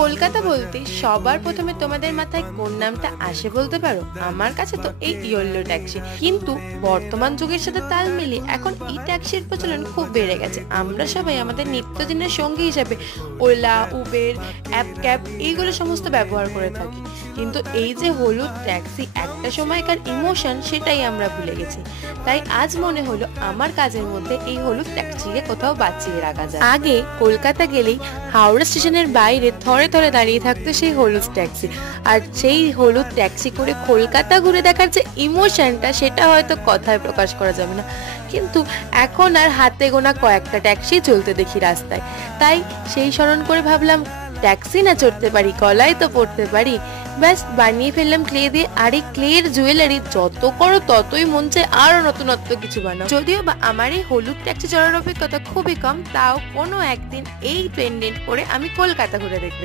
কলকাতা বলতে সবার প্রথমে তোমাদের মাথায় কোন নামটা আসে বলতে পারো? আমার কাছে তো এই ইয়েলো ট্যাক্সি। কিন্তু বর্তমান যুগের সাথে তাল মিলিয়ে এখন এই ট্যাক্সির প্রচলন খুব বেড়ে গেছে। আমরা সবাই আমাদের নিত্যদিনের সঙ্গী হিসাবে ওলা, উবের, অ্যাপ ক্যাব এইগুলো সমস্ত ব্যবহার করে থাকি। কিন্তু এই যে হলুদ ট্যাক্সি একটা সময়কার ইমোশন, সেটাই আমরা ভুলে গেছি। তাই আজ মনে হলো আমার কাজের মধ্যে এই হলুদ ট্যাক্সিকে কোথাও বাঁচিয়ে রাখা যায়। আগে কলকাতা গেলেই হাওড়া স্টেশনের বাইরে থরে থরে দাঁড়িয়ে থাকতো সেই হলুদ ট্যাক্সি, আর সেই হলুদ ট্যাক্সি করে কলকাতা ঘুরে দেখার যে ইমোশনটা, সেটা হয়তো কথায় প্রকাশ করা যাবে না। কিন্তু এখন আর হাতে গোনা কয়েকটা ট্যাক্সি চলতে দেখি রাস্তায়। তাই সেই স্মরণ করে ভাবলাম, ট্যাক্সি না চড়তে পারি, গলায় তো পড়তে পারি। ব্যাস বানিয়ে ফেললাম ক্লে দিয়ে। আর এই ক্লের জুয়েলারি যত করো ততই মন চায় আরো নতুনত্ব কিছু বানাও। যদিও বা আমার এই হলুদ ট্যাক্সি চড়ার অভিজ্ঞতা খুবই কম, তাও কোনো একদিন এই পেন্ডেন্ট পরে আমি কলকাতা ঘুরে দেখব।